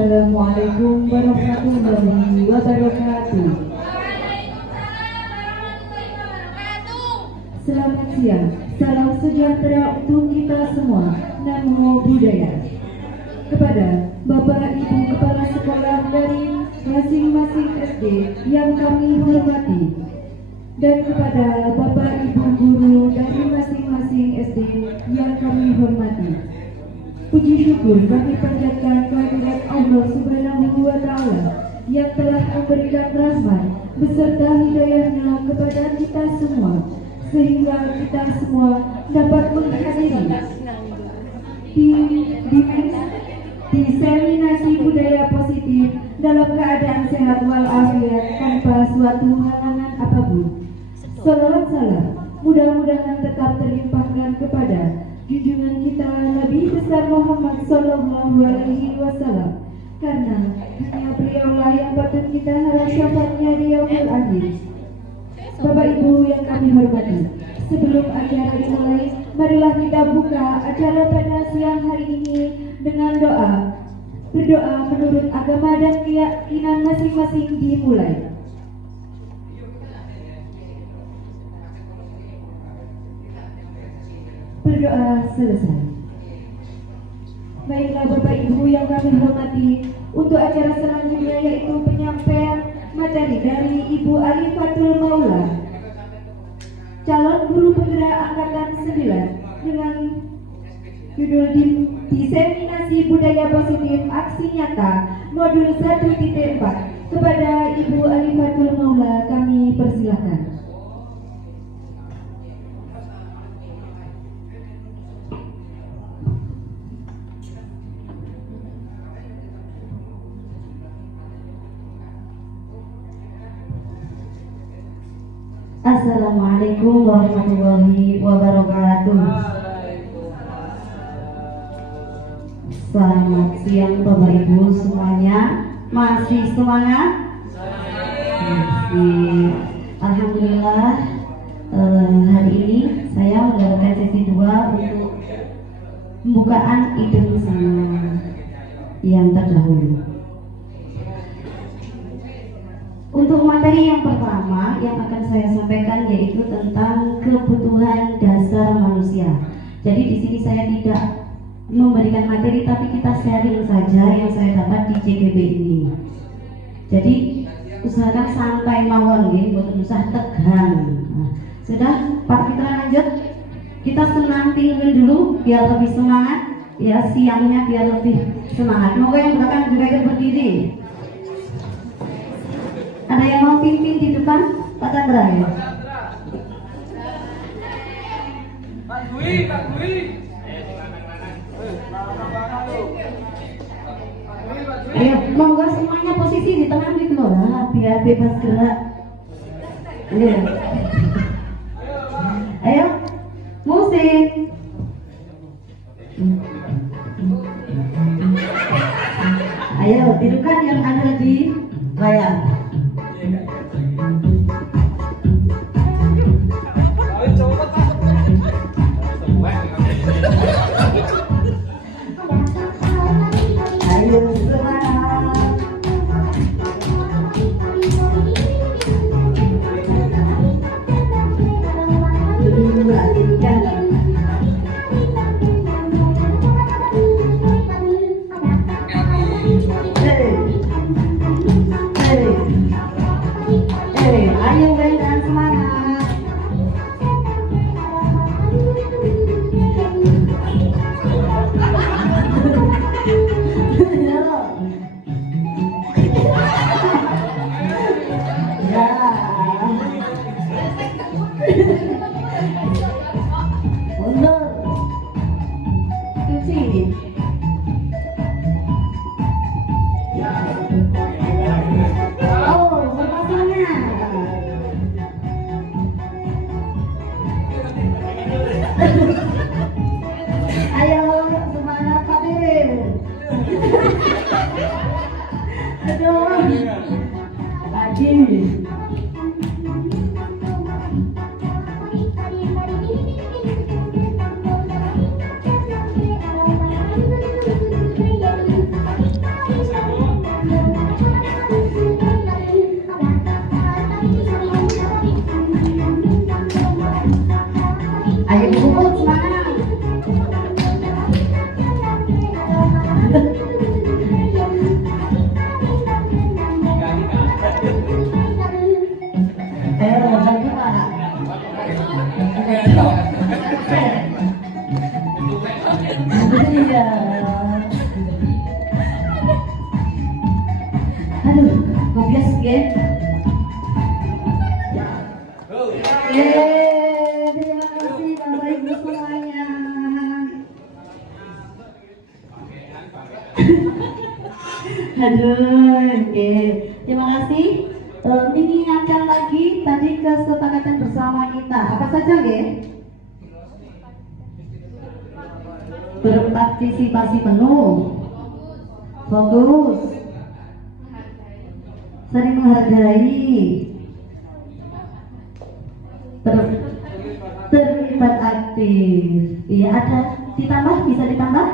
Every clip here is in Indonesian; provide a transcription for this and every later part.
Assalamualaikum warahmatullahi wabarakatuh. Selamat siang, salam sejahtera untuk kita semua. Namo Buddhaya. Kepada Bapak Ibu Kepala Sekolah dari masing-masing SD yang kami hormati, dan kepada Bapak Ibu Guru dari masing-masing SD yang kami hormati, puji syukur kami panjatkan kehadirat Allah Subhanahu wa Ta'ala yang telah memberikan rahmat beserta hidayahnya kepada kita semua, sehingga kita semua dapat menghadiri diseminasi budaya positif dalam keadaan sehat walafiat tanpa suatu halangan apapun. Salawat salam mudah-mudahan tetap terlimpahkan kepada junjungan kita Nabi besar Muhammad Sallallahu Alaihi Wasallam, karena hanya beliaulah yang patut kita harap syafaatnya di yaumil akhir. Bapak Ibu yang kami hormati, sebelum acara dimulai, marilah kita buka acara pada siang hari ini dengan berdoa menurut agama dan keyakinan masing-masing dimulai. Berdoa selesai. Baiklah Bapak Ibu yang kami hormati, untuk acara selanjutnya yaitu penyampaian materi dari Ibu Alifatul Maula, calon guru penggerak angkatan 9, dengan judul Diseminasi Budaya Positif Aksi Nyata Modul 1.4. Kepada Ibu Alifatul Maula kami persilakan. Assalamualaikum warahmatullahi wabarakatuh. Selamat siang Bapak Ibu semuanya. Masih semangat? Masih. Alhamdulillah, hari ini saya mendapatkan sesi 2 untuk pembukaan idem sama yang terdahulu. Untuk materi yang pertama yang akan saya sampaikan yaitu tentang kebutuhan dasar manusia. Jadi di sini saya tidak memberikan materi, tapi kita sharing saja yang saya dapat di JGB ini. Jadi usahakan santai mawon nggih, mboten usah tegang. Nah, sudah Pak, kita lanjut. Kita senantingin dulu biar lebih semangat, ya siangnya biar lebih semangat. Moga yang belakang juga ikut berdiri. Ada yang mau pimpin di depan? Pak Chandra ya? Pak Dwi. Ayo, monggo semuanya posisi di tengah gitu loh, biar bebas gerak. Iya. Ayo, musik. Ayo, tirukan yang ada di layar. Ayo disebut semangat. Ayo lagi Pak. Iya. Aduh, ngobias ya. Terima kasih Bapak Ibu semuanya. Aduh, oke. Terima kasih. Mengingatkan lagi tadi kesepakatan bersama kita. Apa saja, nggih? Berpartisipasi penuh, fokus, saling menghargai, terlibat aktif. Iya, ada ditambah, bisa ditambah?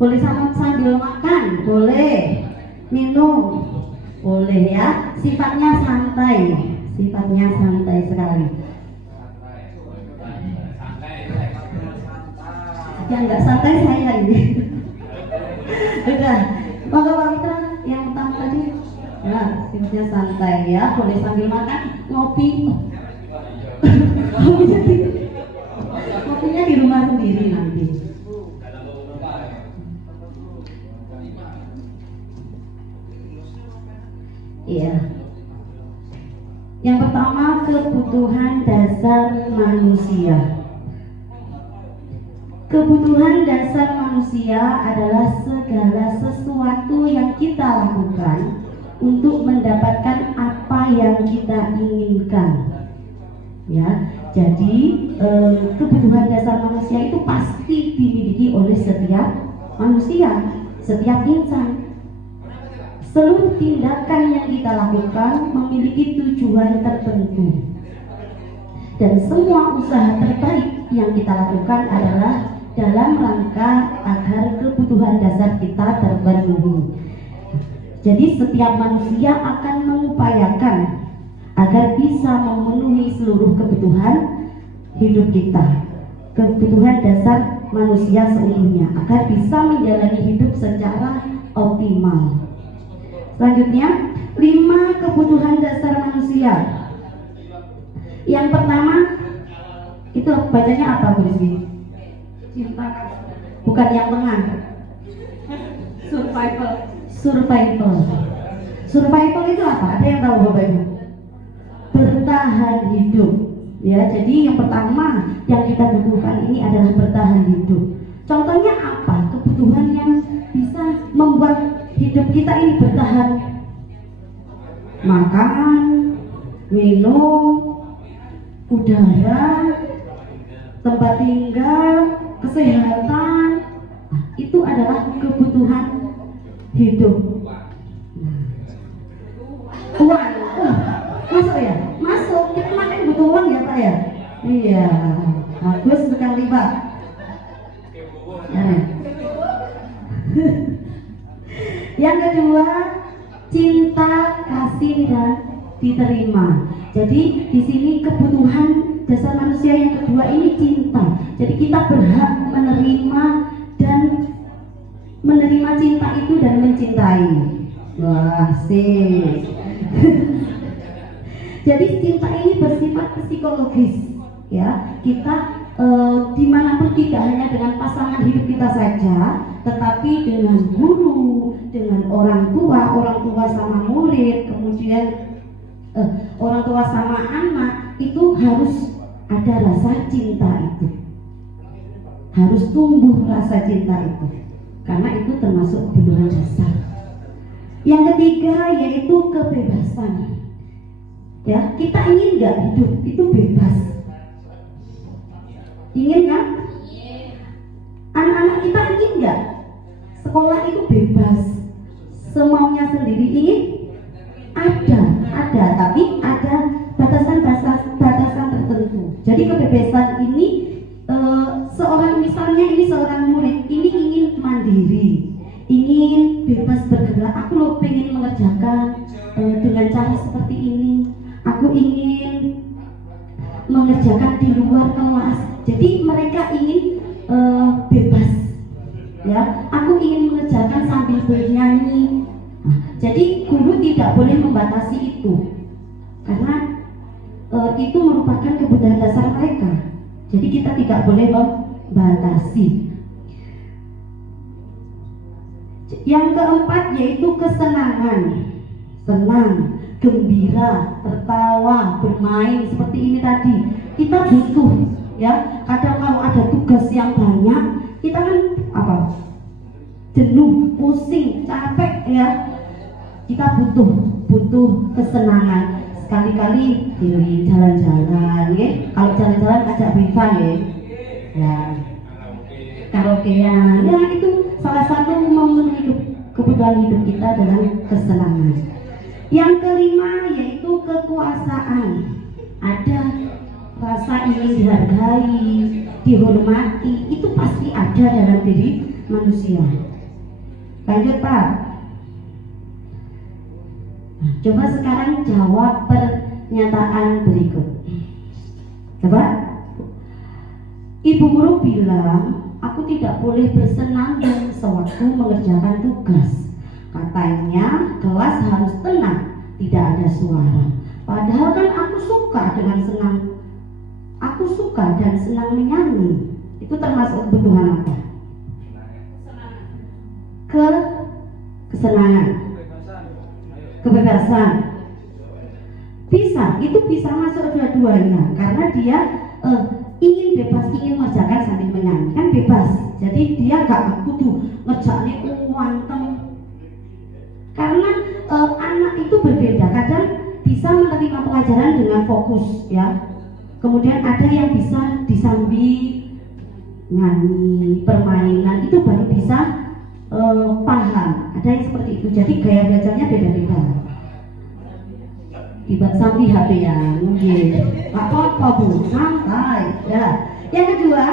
Boleh sambil makan, boleh. Minum, boleh ya. Sifatnya santai sekali. Yang nggak santai saya ini. Udah, maka Pak Mitra yang pertama tadi, nah sifatnya santai ya, boleh sambil makan, ngopi. Ngopinya di rumah sendiri nanti. Iya. Yang pertama, kebutuhan dasar manusia. Kebutuhan dasar manusia adalah segala sesuatu yang kita lakukan untuk mendapatkan apa yang kita inginkan. Ya, jadi kebutuhan dasar manusia itu pasti dimiliki oleh setiap manusia, setiap insan. Seluruh tindakan yang kita lakukan memiliki tujuan tertentu, dan semua usaha terbaik yang kita lakukan adalah dalam rangka agar kebutuhan dasar kita terpenuhi. Jadi setiap manusia akan mengupayakan agar bisa memenuhi seluruh kebutuhan hidup kita, kebutuhan dasar manusia seutuhnya, agar bisa menjalani hidup secara optimal. Selanjutnya, 5 kebutuhan dasar manusia. Yang pertama, itu bacanya apa Bu Rizky? Cinta. Bukan yang tengah. Survival itu apa? Ada yang tahu Bapak Ibu? Bertahan hidup. Ya, jadi yang pertama yang kita butuhkan ini adalah bertahan hidup. Contohnya apa? Kebutuhan yang bisa membuat hidup kita ini bertahan: makan, minum, udara, tempat tinggal, kesehatan. Itu adalah kebutuhan hidup. Uang, masuk ya? Masuk, kita makin butuh uang ya Pak ya? Iya, bagus sekali Pak. Ya. Yang kedua, cinta, kasih, dan diterima. Jadi di sini kebutuhan dasar manusia yang kedua ini cinta. Jadi kita berhak menerima cinta itu dan mencintai. Wah, sih. Jadi cinta ini bersifat psikologis, ya. Kita dimanapun, tidak hanya dengan pasangan hidup kita saja, tetapi dengan guru, dengan orang tua sama murid, kemudian orang tua sama anak, itu harus ada rasa cinta itu, harus tumbuh rasa cinta itu, karena itu termasuk kebutuhan dasar. Yang ketiga yaitu kebebasan. Ya, kita ingin nggak hidup itu bebas? Ingin kan? Anak-anak kita ingin nggak sekolah itu bebas, semaunya sendiri? Ingin? Ada, tapi ada batasan tertentu. Jadi kebebasan ini, seorang murid ini ingin mandiri, ingin bebas bergerak. Aku loh pengen mengerjakan dengan cara seperti ini. Aku ingin mengerjakan di luar kelas. Jadi mereka ingin bebas, ya. Aku ingin mengerjakan sambil bernyanyi. Nah, jadi guru tidak boleh membatasi itu, karena itu merupakan kebutuhan dasar mereka. Jadi kita tidak boleh membatasi. Yang keempat yaitu kesenangan, senang, gembira, tertawa, bermain seperti ini tadi. Kita butuh, ya. Kadang kalau ada tugas yang banyak, kita kan jenuh, pusing, capek, ya. Kita butuh kesenangan. Sekali-kali diri jalan-jalan, ya. Kalau jalan-jalan ajak Briva, ya. Karaokean, ya itu salah satu memenuhi kebutuhan hidup kita dengan kesenangan. Yang kelima yaitu kekuasaan. Ada rasa ingin dihargai, dihormati, itu pasti ada dalam diri manusia. Lanjut Pak. Nah, coba sekarang jawab pernyataan berikut. Coba. Ibu guru bilang, aku tidak boleh bersenandung sewaktu mengerjakan tugas. Katanya kelas harus tenang, tidak ada suara. Padahal kan aku suka dan senang menyanyi. Itu termasuk kebutuhan apa? Kesenangan, kebebasan. Itu bisa masuk dua-duanya, karena dia ingin bebas, ingin mengerjakan sambil menyanyi, kan bebas. Jadi dia gak kudu ngerjain wantem. Karena anak itu berbeda, kadang bisa menerima pelajaran dengan fokus, ya. Kemudian ada yang bisa disambi nyanyi, permainan, itu baru bisa paham. Ada yang seperti itu. Jadi gaya belajarnya beda-beda. Sambil HP ya, mungkin apa-apa Bu, santai ya. Yang kedua,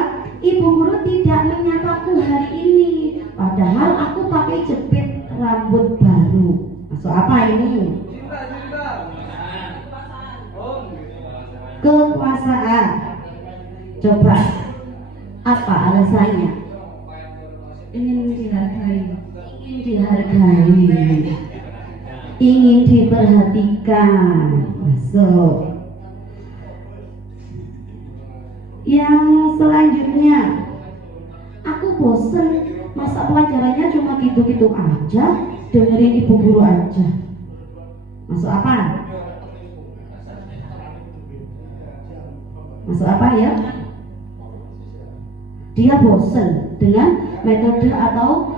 ibu guru tidak menyapaku hari ini, padahal aku pakai jepit rambut baru. Masuk apa ini? Kekuasaan. Coba, apa alasannya? Ingin dihargai. Ingin diperhatikan. Masuk. Yang selanjutnya, aku bosen, masa pelajarannya cuma gitu-gitu aja, dengerin ibu guru aja. Masuk apa? Masuk apa ya? Dia bosen dengan metode atau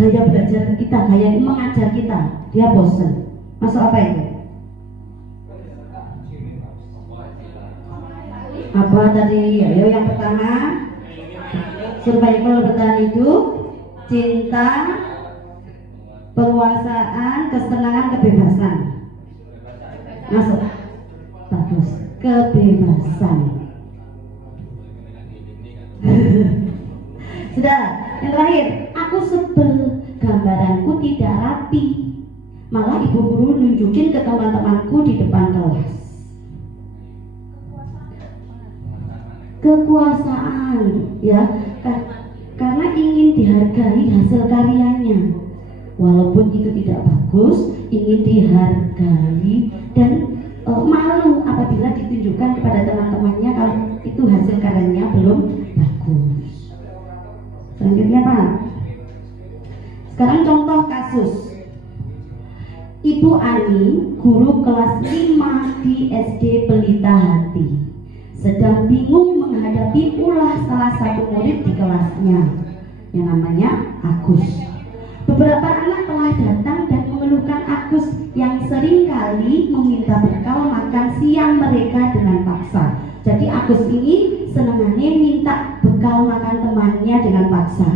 gaya belajar kita, gaya mengajar kita. Dia bosen. Masuk apa itu? Apa tadi? Ayo yang pertama, survival bertahan hidup, cinta, penguasaan, kesenangan, kebebasan. Masuk. Bagus. Kebebasan. Sudah. Yang terakhir, aku sebel, gambaranku tidak rapi. Malah ibu guru nunjukin ke teman-temanku di depan kelas. Kekuasaan, ya, karena ingin dihargai hasil karyanya. Walaupun itu tidak bagus, ingin dihargai dan malu apabila ditunjukkan kepada teman-temannya kalau itu hasil karyanya belum bagus. Selanjutnya Pak, sekarang contoh kasus. Ibu Ani, guru kelas 5 di SD Pelita Hati, sedang bingung menghadapi ulah salah satu murid di kelasnya yang namanya Agus. Beberapa anak telah datang dan mengeluhkan Agus yang seringkali meminta bekal makan siang mereka dengan paksa. Jadi Agus ini senangannya minta bekal makan temannya dengan paksa.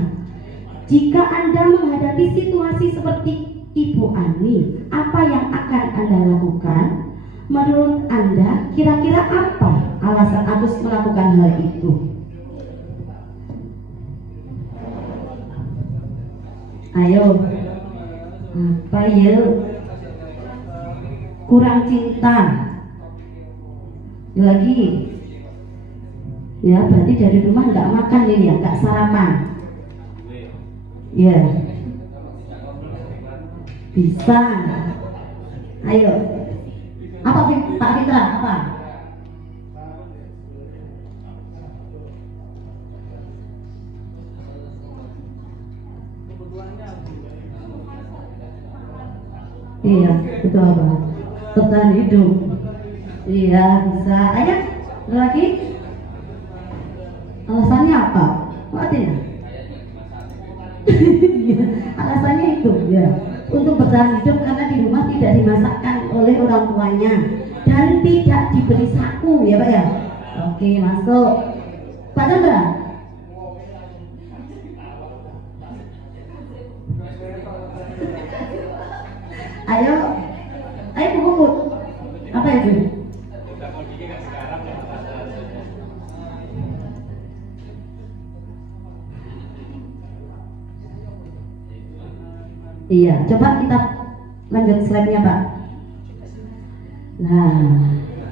Jika Anda menghadapi situasi seperti Ibu Ani, apa yang akan Anda lakukan? Menurut Anda, kira-kira apa alasan Agus melakukan hal itu? Ayo, apa ya? Kurang cinta, Lagi. Ya, berarti dari rumah nggak makan ini ya, nggak sarapan. Ya. Bisa. Ayo. Apa Pak Fitra? Apa? Iya, itu apa? Bertahan hidup. Iya, bisa. Ayo, lagi. Alasannya apa? Matiin. Alasannya itu ya, untuk bertahan hidup karena di rumah tidak dimasakkan oleh orang tuanya dan tidak diberi saku ya Pak ya. Oke, masuk. Pak Chandra. Ayo, ayo buku. Apa itu? Iya, coba kita lanjut slide-nya Pak. Nah,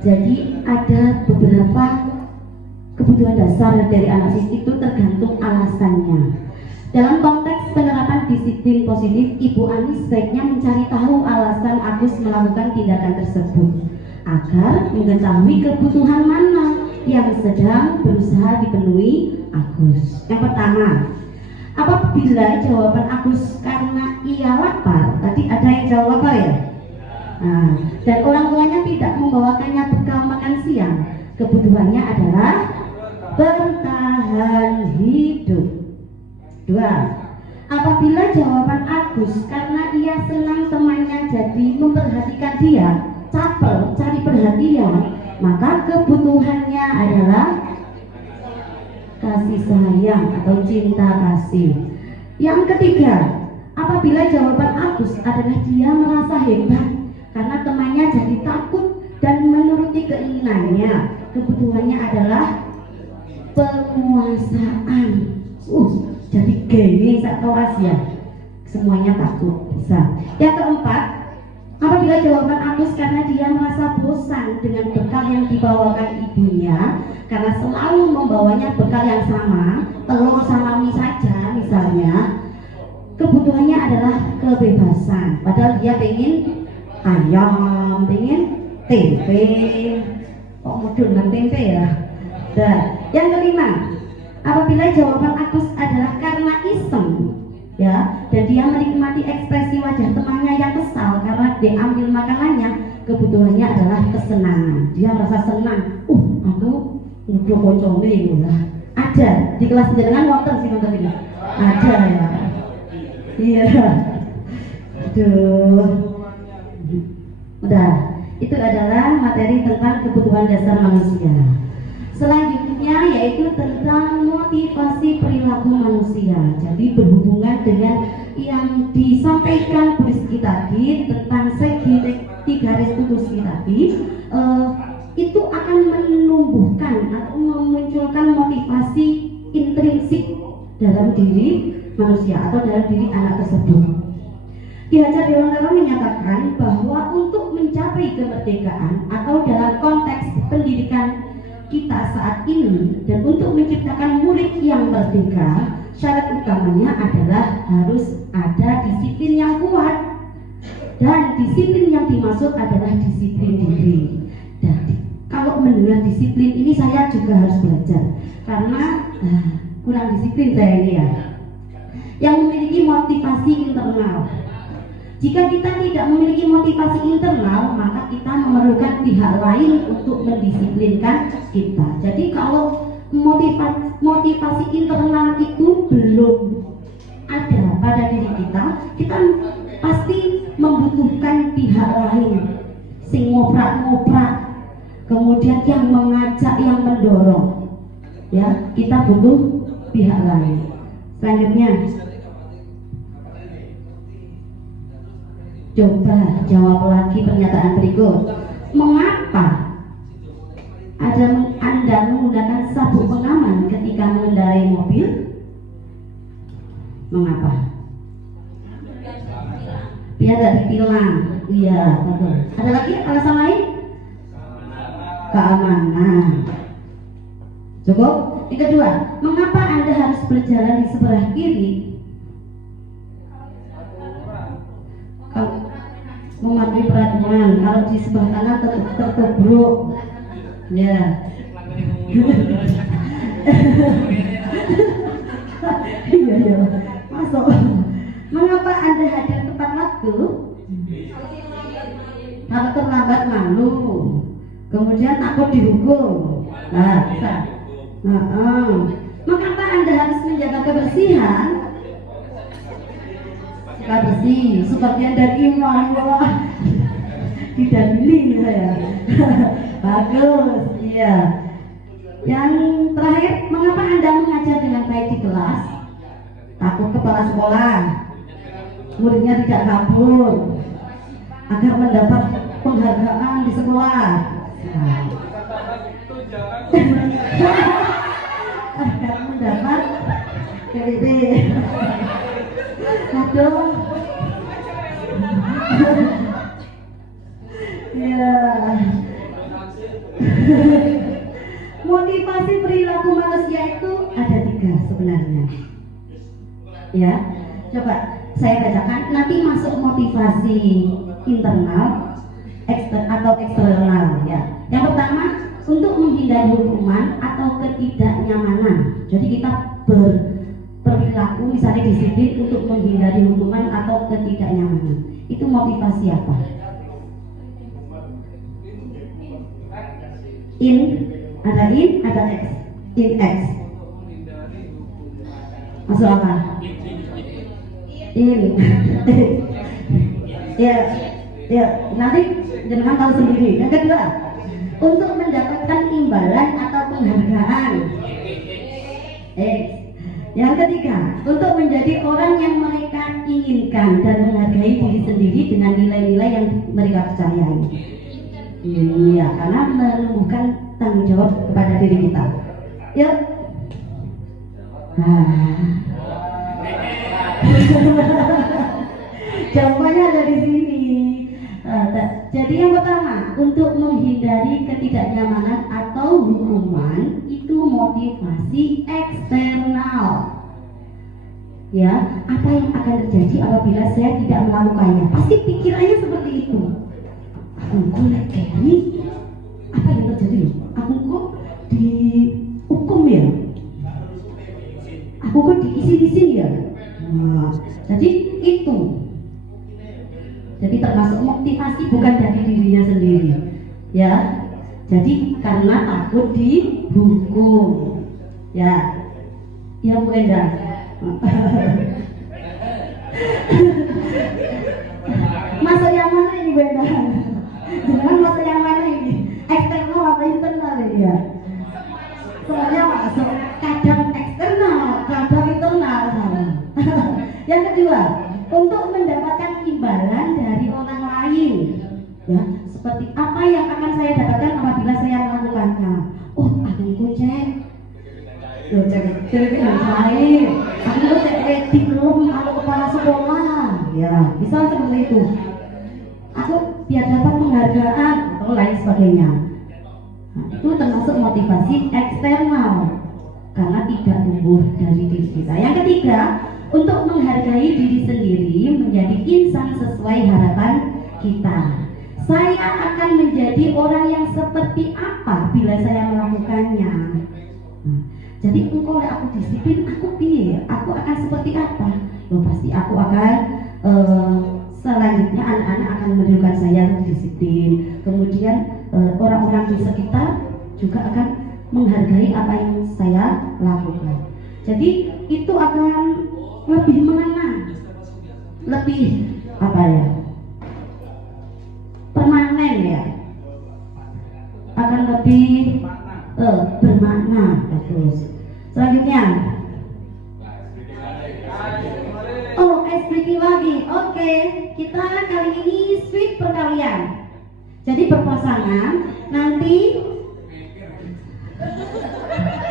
jadi ada beberapa kebutuhan dasar dari anak siswa itu tergantung alasannya. Dalam konteks penerapan disiplin positif, Ibu Ani sebaiknya mencari tahu alasan Agus melakukan tindakan tersebut agar mengetahui kebutuhan mana yang sedang berusaha dipenuhi Agus. Yang pertama, apabila jawaban Agus karena ia lapar, tadi ada yang jawab lapar ya? Nah, dan orang tuanya tidak membawakannya bekal makan siang, kebutuhannya adalah bertahan hidup. Dua, apabila jawaban Agus karena ia senang temannya jadi memperhatikan dia, caper, cari perhatian, maka kebutuhannya adalah kasih sayang atau cinta kasih. Yang ketiga, apabila jawaban Agus adalah dia merasa hebat karena temannya jadi takut dan menuruti keinginannya, kebutuhannya adalah penguasaan. Jadi gini satu rahasia, semuanya takut bisa. Yang keempat, apabila jawaban Agus karena dia merasa bosan dengan bekal yang dibawakan ibunya, karena selalu membawanya bekal yang sama, telur sama mie saja misalnya, kebutuhannya adalah kebebasan. Padahal dia pengen ayam, pengen tempe, kok modul dengan tempe ya. Dan yang kelima, apabila jawaban Agus adalah karena iseng, ya, dan dia menikmati ekspresi wajah temannya yang kesal karena diambil makanannya, kebutuhannya adalah kesenangan. Dia merasa senang. Aku ngumpul koncone itu lah. Ada di kelas jenengan wonten sih nonton ini. Ada ya. Iya. Aduh. Udah. Itu adalah materi tentang kebutuhan dasar manusia. Selanjutnya yaitu tentang motivasi perilaku manusia. Jadi berhubungan dengan yang disampaikan Bu Rizky tadi tentang segi tiga restitusi tadi, itu akan menumbuhkan atau memunculkan motivasi intrinsik dalam diri manusia atau dalam diri anak tersebut. Ki Hajar Dewantara menyatakan bahwa untuk mencapai kemerdekaan atau dalam konteks pendidikan kita saat ini dan untuk menciptakan murid yang merdeka, syarat utamanya adalah harus ada disiplin yang kuat, dan disiplin yang dimaksud adalah disiplin diri. Dan kalau mendengar disiplin ini saya juga harus belajar karena kurang disiplin saya ini ya, yang memiliki motivasi internal. Jika kita tidak memiliki motivasi internal, maka kita memerlukan pihak lain untuk mendisiplinkan kita. Jadi kalau motivasi internal itu belum ada pada diri kita, kita pasti membutuhkan pihak lain sing ngoprak-ngoprak, kemudian yang mengajak, yang mendorong. Ya, kita butuh pihak lain. Selanjutnya, coba jawab lagi pernyataan berikut. Mengapa Anda menggunakan sabuk pengaman ketika mengendarai mobil? Mengapa? Biar tidak ditilang. Iya, betul. Ada lagi alasan lain? keamanan. Cukup? Yang kedua, mengapa Anda harus berjalan di sebelah kiri? Mematuhi peraturan. Kalau di sebelah kanan tertubruk. Ya. Iya. Masuk. Mengapa Anda hadir tepat waktu? Kalau terlambat malu. Kemudian takut dihukum. Nah, bisa. Mengapa Anda harus menjaga kebersihan? Suka bersih, seperti Anda wah, tidak pilih saya. Bagus, iya. Yang terakhir, mengapa Anda mengajar dengan baik di kelas? Takut kepala sekolah, muridnya tidak kabur, agar mendapat penghargaan di sekolah. Agar mendapat PBB. Aduh. Ya. Motivasi perilaku manusia itu ada 3 sebenarnya. Ya, coba saya bacakan. Nanti masuk motivasi internal, atau eksternal. Ya. Yang pertama, untuk menghindari hukuman atau ketidaknyamanan. Jadi kita berperilaku misalnya disiplin untuk menghindari hukuman atau ketidaknyamanan. Itu motivasi apa? Ada X. In X. Masuk apa? Ya, nanti jangan tahu sendiri. Yang kedua, untuk mendapatkan imbalan atau penghargaan. Yang ketiga, untuk menjadi orang yang mereka inginkan dan menghargai diri sendiri dengan nilai-nilai yang mereka percayai. Iya, karena menumbuhkan tanggung jawab kepada diri kita. Yuk. Jawabannya ada di sini. Jadi yang pertama, untuk menghindari ketidaknyamanan atau hukuman itu motivasi eksternal. Ya, apa yang akan terjadi apabila saya tidak melakukannya? Pasti pikirannya seperti itu. Aku ini apa yang terjadi? Aku kok dihukum ya? Aku kok diisi di sini ya? Nah, jadi itu. Jadi termasuk motivasi bukan dari dirinya sendiri, ya. Jadi karena takut dihukum, ya, ya Bu Enda. Masuk yang mana ini Bu Enda? Jangan masuk yang mana ini? Eksternal atau internal ya? Soalnya masuk kadang eksternal, kadang internal. Yang kedua, untuk mendapatkan imbalan dari orang lain, ya, seperti apa yang akan saya dapatkan apabila saya melakukannya. Oh, aku cek lain, aku cek rating belum kalau kepala sekolah, ya, bisa seperti itu. Aku biar dapat penghargaan atau lain sebagainya. Nah, itu termasuk motivasi eksternal karena tidak tumbuh dari diri kita. Yang ketiga, untuk menghargai diri sendiri menjadi insan sesuai harapan kita. Saya akan menjadi orang yang seperti apa bila saya melakukannya. Jadi kalau aku disiplin, aku pilih, aku akan seperti apa? Loh, pasti aku akan selanjutnya anak-anak akan menirukan saya disiplin. Kemudian orang-orang di sekitar juga akan menghargai apa yang saya lakukan. Jadi itu akan lebih mengena, lebih apa ya, permanen ya, akan lebih bermakna. Bagus. Selanjutnya, speaking lagi. Oke, kita kali ini switch perkalian. Jadi berpasangan. Nanti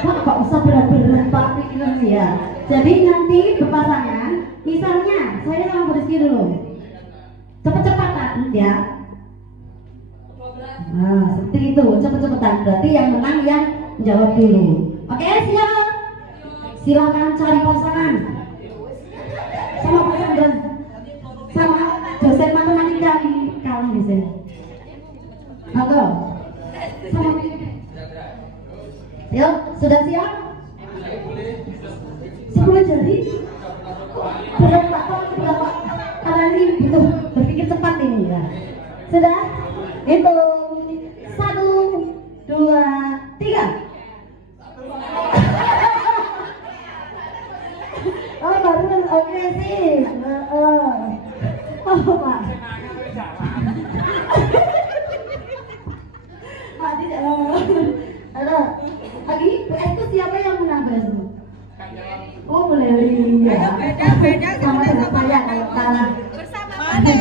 kok usah berat-berat Pak pikiran ya. Jadi nanti berpasangan. Misalnya saya sama Bu Rizky dulu. Cepat-cepatan ya. Nah, seperti itu, cepet-cepetan. Berarti yang menang yang jawab dulu. Oke, siap? Silakan cari pasangan. Sama pasangan. Sama dosen matematika di kalah dosen. Monggo. Sama. Yuk, sudah siap? 10 jari. Berapa? Karena ini butuh berpikir cepat ini ya. Sudah? Hitung 1, 2, 3. Oh baru, oke sih. Oh Pak. Pak tidak. Halo. Lagi itu siapa yang menang besok? Oh boleh ya. Beda sama saya kalau kalah. Bersama mana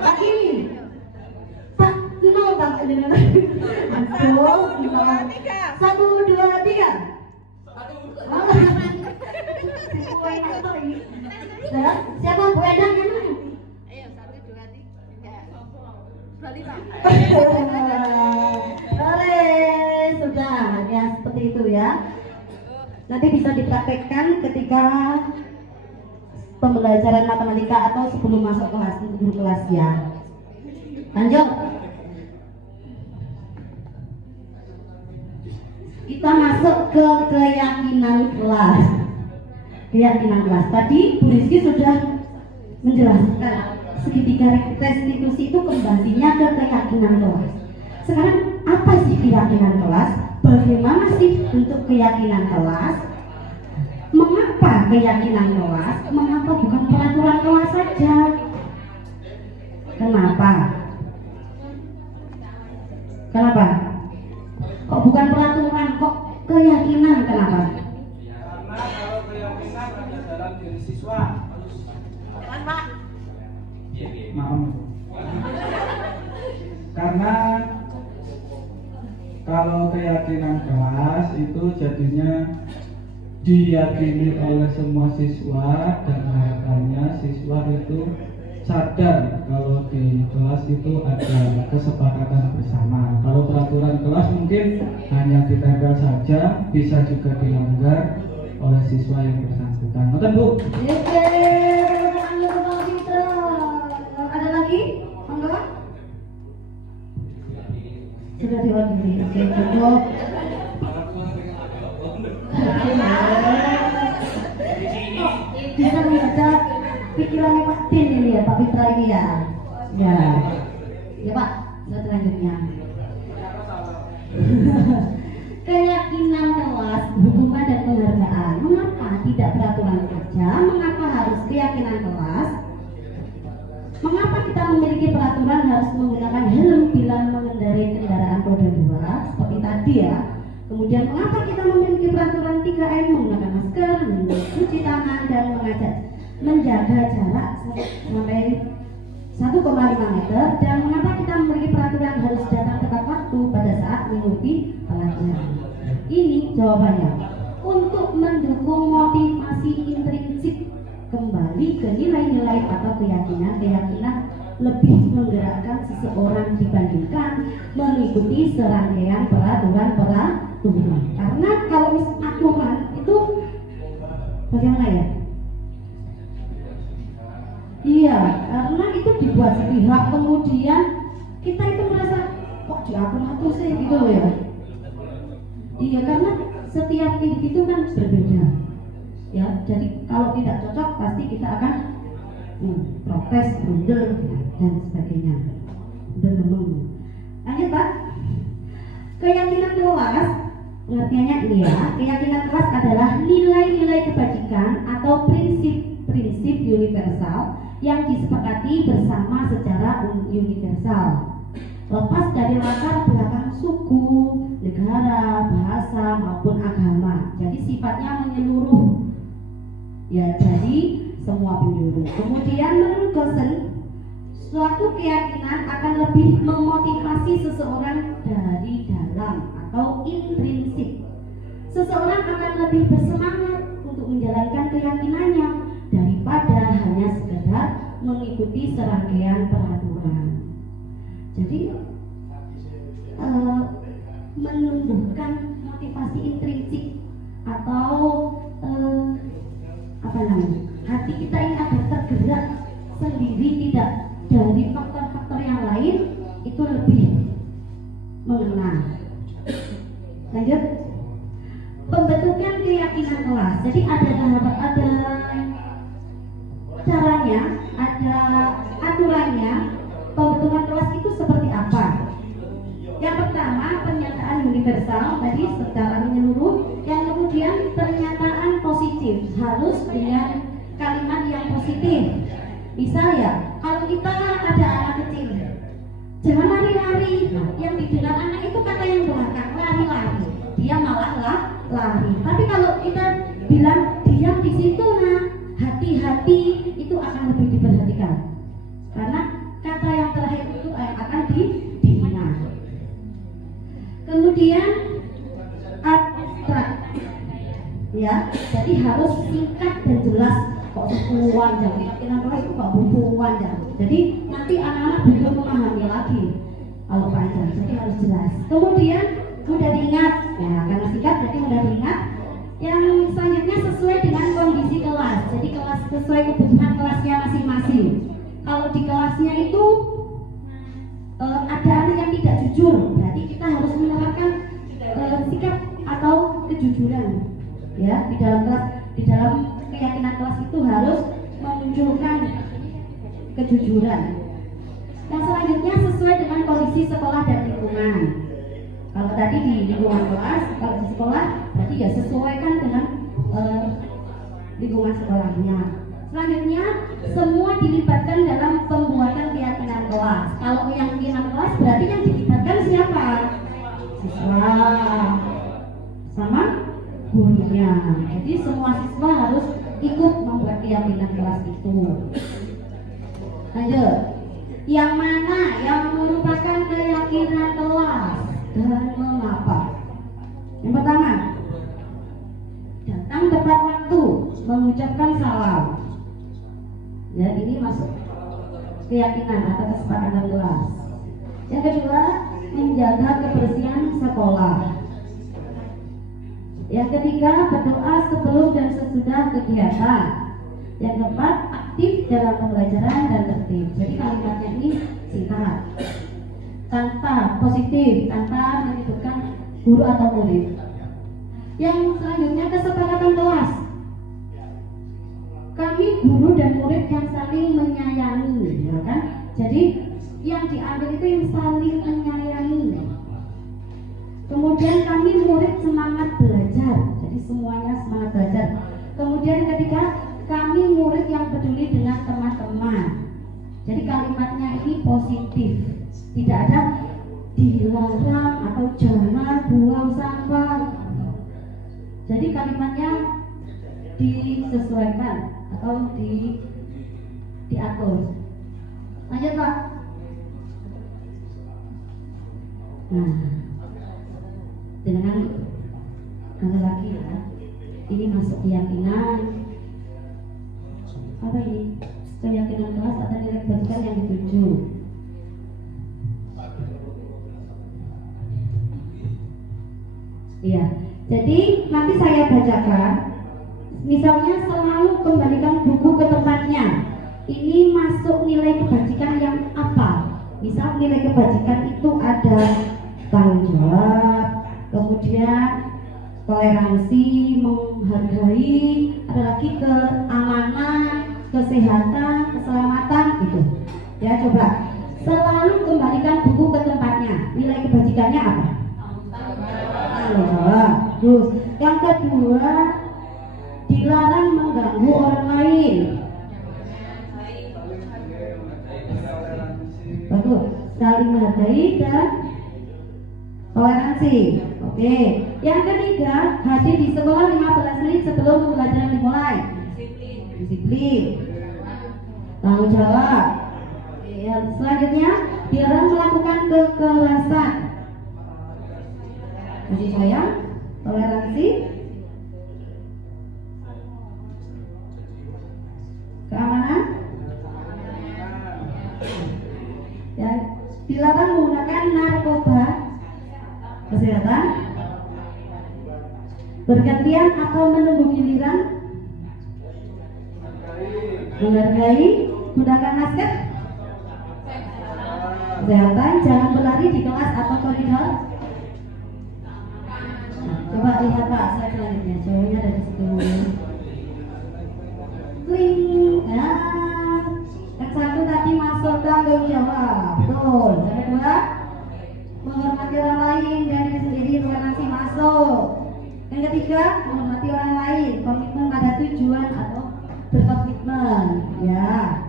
lagi? Pak, mau tak dengan? 1, 2, 3. Siapa Bu Endang yang mana? Ayo 1, 2, 3. 25. Boleh, sudah ya seperti itu ya. Nanti bisa dipraktekkan ketika pembelajaran matematika atau sebelum masuk kelas, guru kelas ya. Lanjut. Kita masuk ke keyakinan kelas. Keyakinan kelas. Tadi Bu Rizky sudah menjelaskan segitiga restitusi itu kembalinya ke keyakinan kelas. Sekarang apa sih keyakinan kelas? Bagaimana sih bentuk keyakinan kelas? Mengapa keyakinan kelas? Mengapa bukan peraturan kelas saja? Kenapa? Kenapa? Kok bukan peraturan, kok keyakinan? Kenapa? Karena kalau keyakinan ada dalam diri siswa. Maaf. Karena kalau keyakinan kelas itu jadinya diyakini oleh semua siswa dan harapannya siswa itu sadar kalau di kelas itu ada kesepakatan bersama. Kalau peraturan kelas mungkin hanya ditempel saja, bisa juga dilanggar oleh siswa yang bersangkutan. Betul Bu? Ada lagi? Enggak? Sudah diwakili. Oke, cukup. Bisa membaca pikirannya Pak Tin ini ya, Pak Fitra ini ya. Ya, ya Pak. Selanjutnya. Keyakinan kelas, hukuman dan penghargaan. Mengapa tidak peraturan saja? Mengapa harus keyakinan kelas? Mengapa kita memiliki peraturan harus menggunakan helm bila mengendarai kendaraan roda 2 seperti tadi ya? Kemudian mengapa kita memiliki peraturan 3M menggunakan masker, mencuci tangan dan menjaga jarak sampai 1,5 meter, dan mengapa kita memiliki peraturan harus datang tepat waktu pada saat mengikuti pelajaran? Ini jawabannya untuk mendukung motivasi intrinsik, kembali ke nilai-nilai atau keyakinan lebih menggerakkan seseorang dibandingkan mengikuti serangkaian peraturan. Karena kalau aturan itu bagaimana ya? Iya, karena itu dibuat sepihak, kemudian kita itu merasa kok diatur sih gitu loh ya. Iya, karena setiap individu kan berbeda. Ya, jadi kalau tidak cocok pasti kita akan protes, blunder dan sebagainya. Lanjut Pak. Keyakinan kelas, pengertiannya ini ya. Keyakinan kelas adalah nilai-nilai kebajikan atau prinsip universal yang disepakati bersama secara universal, lepas dari latar belakang suku, negara, bahasa maupun agama. Jadi sifatnya menyeluruh. Ya, jadi semua penjuru. Kemudian menurut Gosen, suatu keyakinan akan lebih memotivasi seseorang dari dalam atau intrinsik. Seseorang akan lebih bersemangat untuk menjalankan keyakinannya daripada hanya sekedar mengikuti serangkaian peraturan. Jadi menumbuhkan motivasi intrinsik atau hati kita ini agar tergerak sendiri, tidak dari faktor-faktor yang lain, itu lebih mengena. Lanjut, pembentukan keyakinan kelas. Jadi ada caranya, ada aturannya. Pembentukan kelas itu seperti apa? Yang pertama, pernyataan universal tadi secara menyeluruh. Yang kemudian pernyataan positif, harus dengan kalimat yang positif. Misal ya, kalau kita ada anak kecil, jangan lari-lari. Yang didengar anak itu kata yang belakang, lari-lari. Dia malah lari. Tapi kalau kita bilang diam di situ, nah, hati-hati, itu akan lebih diperhatikan. Karena kata yang terakhir itu akan diingat. Kemudian abstrak, ya, jadi harus singkat dan jelas. Kok bukuan jam, keyakinan kelas itu kok bukuan jam. Jadi nanti anak-anak bingung memahami lagi kalau panjang, jadi harus jelas. Kemudian mudah diingat, ya, karena singkat jadi mudah diingat. Yang selanjutnya sesuai dengan kondisi kelas, jadi kelas sesuai kebutuhan kelasnya masing-masing. Kalau di kelasnya itu ada anak yang tidak jujur, berarti kita harus menerapkan sikap atau kejujuran, ya, di dalam kelas, di dalam keyakinan kelas itu harus memunculkan kejujuran. Yang selanjutnya sesuai dengan kondisi sekolah dan lingkungan. Kalau tadi di lingkungan kelas, kalau di sekolah berarti ya sesuaikan dengan lingkungan sekolahnya. Selanjutnya semua dilibatkan dalam pembuatan keyakinan kelas. Kalau yang keyakinan kelas berarti yang dilibatkan siapa? Siswa sama gurunya. Jadi semua siswa harus ikut membuat keyakinan kelas itu. Lanjut, yang mana yang merupakan keyakinan kelas dan mengapa? Yang pertama, datang tepat waktu, mengucapkan salam. Ya, ini masuk keyakinan atau kesepakatan kelas. Yang kedua, menjaga kebersihan sekolah. Yang ketiga, berdoa sebelum dan sesudah kegiatan. Yang keempat, aktif dalam pembelajaran dan tertib. Jadi kalimatnya ini singkat, tanpa positif, tanpa menyebutkan guru atau murid. Yang selanjutnya, kesepakatan kelas. Kami guru dan murid yang saling menyayangi, ya kan? Jadi yang diambil itu yang saling menyayangi. Kemudian kami murid semangat belajar, jadi semuanya semangat belajar. Kemudian ketiga, kami murid yang peduli dengan teman-teman. Jadi kalimatnya ini positif, tidak ada dilarang atau jangan buang sampah. Jadi kalimatnya disesuaikan atau diatur. Lanjut Pak. Nah, dengan ada lagi ya, ini masuk keyakinan apa ini? Keyakinan kelas atau nilai kebajikan yang dituju. Iya, jadi nanti saya bacakan. Misalnya selalu kembalikan buku ke tempatnya. Ini masuk nilai kebajikan yang apa? Misal nilai kebajikan itu ada tanggung jawab, kemudian toleransi, menghargai, ada lagi keamanan, kesehatan, keselamatan gitu. Ya, coba selalu kembalikan buku ke tempatnya. Nilai kebajikannya apa? Terus yang kedua, dilarang mengganggu orang lain. Bagus, saling menghargai dan toleransi. Oke. Yang ketiga, hadir di sekolah 15 menit sebelum pembelajaran dimulai. Disiplin. Tanggung jawab. Yang selanjutnya, dilarang melakukan kekerasan. Kasih sayang, toleransi, keamanan, dan dilarang menggunakan narkoba Bergantian atau menunggu giliran? Menghargai, gunakan masker. Kesehatan, jangan berlari di kelas atau koridor. Nah, coba lihat Pak, saya selanjutnya, cowoknya dari situ. Kling, nah, yang satu tadi masuk tanggung jawab, betul. Yang kedua, menghormati orang lain dan diri sendiri, toleransi masuk. Yang ketiga, menghormati orang lain, komitmen pada tujuan atau berkomitmen, ya.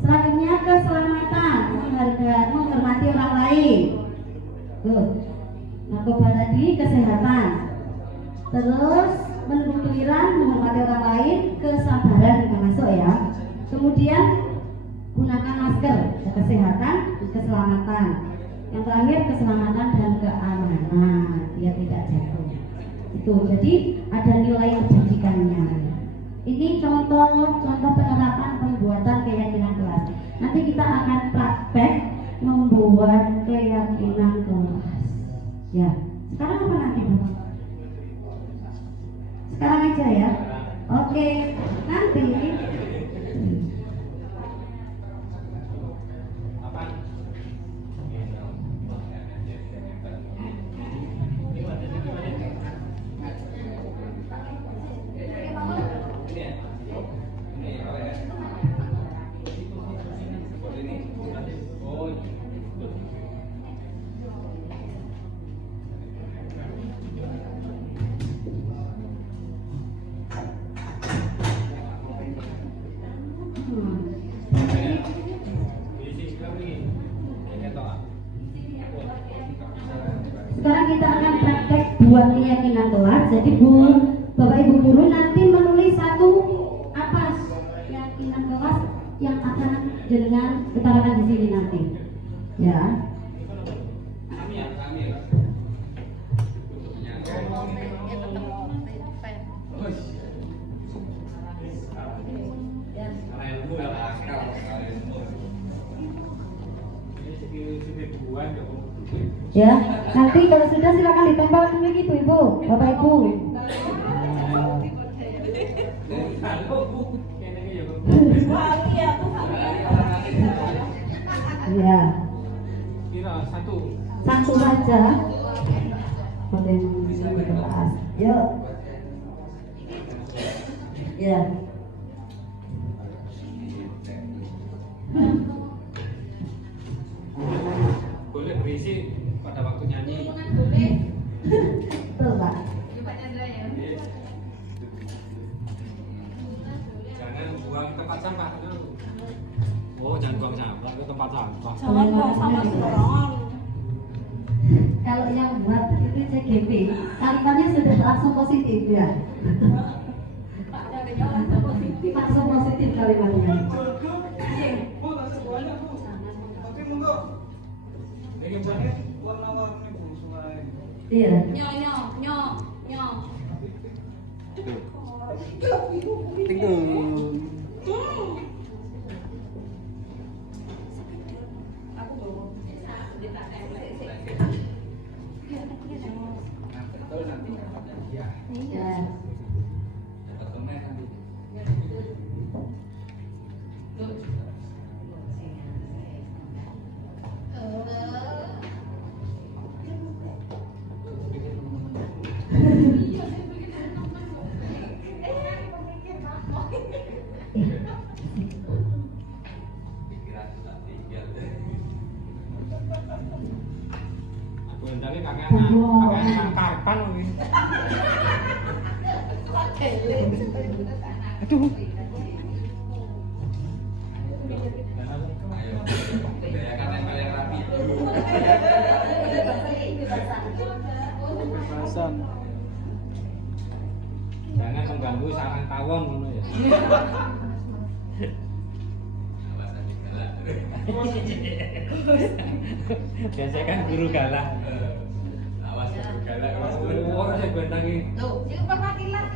Selanjutnya keselamatan, menghargai, menghormati orang lain. Tuh, narkoba tadi kesehatan. Terus menunggu giliran, menghormati orang lain, kesabaran juga masuk ya. Kemudian gunakan masker, kesehatan, keselamatan. Yang terakhir keselamatan dan keamanan, dia tidak jatuh. Itu jadi ada nilai kebajikannya. Ini contoh penerapan pembuatan keyakinan kelas. Nanti kita akan praktek membuat keyakinan kelas. Ya, sekarang apa nanti Bu? Sekarang aja ya. Oke, nanti sekarang kita akan praktek buat keyakinan kelas. Jadi Bapak Ibu guru nanti menulis satu apa keyakinan kelas yang akan dengan keterangan di sini nanti. Ya. Ya, nanti kalau sudah silakan ditempel dulu gitu Ibu, Bapak Ibu. Ya. Satu saja. Boleh dibahas. Yuk. Ya. Boleh berisi pada waktu nyanyi. Betul Pak. Jangan buang tempat sampah. Oh, jangan buang sampah ke tempat sampah. Jangan buang sampah sembarangan. Kalau yang buat itu CGP, kalimatnya sudah langsung positif ya. Langsung positif kalimatnya. Iya. Nyo nyo nyo nyo. Ya. Aku endangnya kakek karpan lagi. Aduh. Jangan mengganggu sarang tawon ngono ya. Biasa kan guru galak. Awas guru galak. Ora sing bentangi. Loh, itu Bapak kilat.